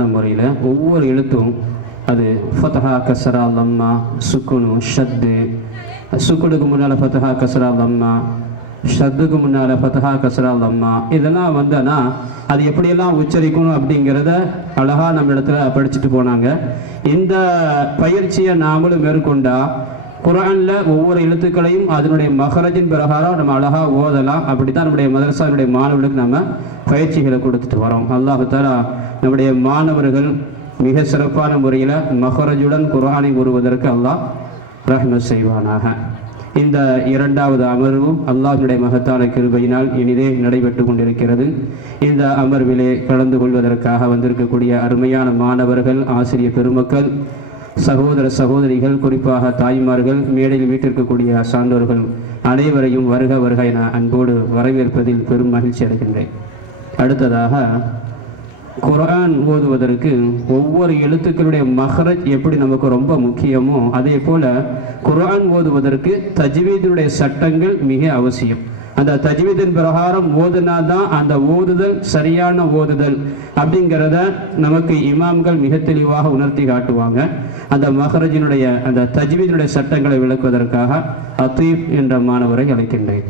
முறையில் ஒவ்வொரு எழுத்தும் அது ஃபதஹா கஸ்ரா லம்மா சுக்குனு ஷத்து, சுக்குனுக்கு முன்னால் ஃபதஹா கஸ்ரா லம்மா, ஷத்துக்கு முன்னால் ஃபதஹா கஸ்ரா லம்மா, இதெல்லாம் வந்தனா அது எப்படியெல்லாம் உச்சரிக்கணும் அப்படிங்கிறத அழகாக நம்ம இடத்துல படிச்சுட்டு போனாங்க. இந்த பயிற்சியை நாமளும் மேற்கொண்டா குர்ஆனில் ஒவ்வொரு எழுத்துக்களையும் அதனுடைய மகரஜின் பிரகாரம் நம்ம அழகாக ஓதலாம். அப்படி தான் நம்முடைய மதரசாவுடைய மாணவர்களுக்கு நம்ம பயிற்சிகளை கொடுத்துட்டு வரோம். அல்லாஹ் தஆலா நம்முடைய மாணவர்கள் மிக சிறப்பான முறையில் மகரஜுடன் குர்ஆனை ஓதுவதற்கு அல்லாஹ் ரஹ்மத் செய்வானாக. இந்த இரண்டாவது அமர்வும் அல்லாஹ்வுடைய மகத்தான கிருபையினால் இனிதே நடைபெற்று கொண்டிருக்கிறது. இந்த அமர்விலே கலந்து கொள்வதற்காக வந்திருக்கக்கூடிய அருமையான மாணவர்கள், ஆசிரியர் பெருமக்கள், சகோதர சகோதரிகள், குறிப்பாக தாய்மார்கள், மேடையில் வீட்டிற்கக்கூடிய சான்றோர்கள் அனைவரையும் வருக வருக என அன்போடு வரவேற்பதில் பெரும் மகிழ்ச்சி அடைகின்றேன். அடுத்ததாக குர்ஆன் ஓதுவதற்கு ஒவ்வொரு எழுத்துக்களுடைய மஹ்ரஜ் எப்படி நமக்கு ரொம்ப முக்கியமோ அதே போல குர்ஆன் ஓதுவதற்கு தஜ்வீதுடைய சட்டங்கள் மிக அவசியம். அந்த தஜ்வீதின் பிரகாரம் ஓதுனாதான் அந்த ஓதுதல் சரியான ஓதுதல் அப்படிங்கிறத நமக்கு இமாம்கள் மிக தெளிவாக உணர்த்தி காட்டுவாங்க. அந்த மஹ்ரஜினுடைய அந்த தஜ்வீதினுடைய சட்டங்களை விளக்குவதற்காக அத்தீப் என்ற மாணவரை அழைக்கின்றேன்.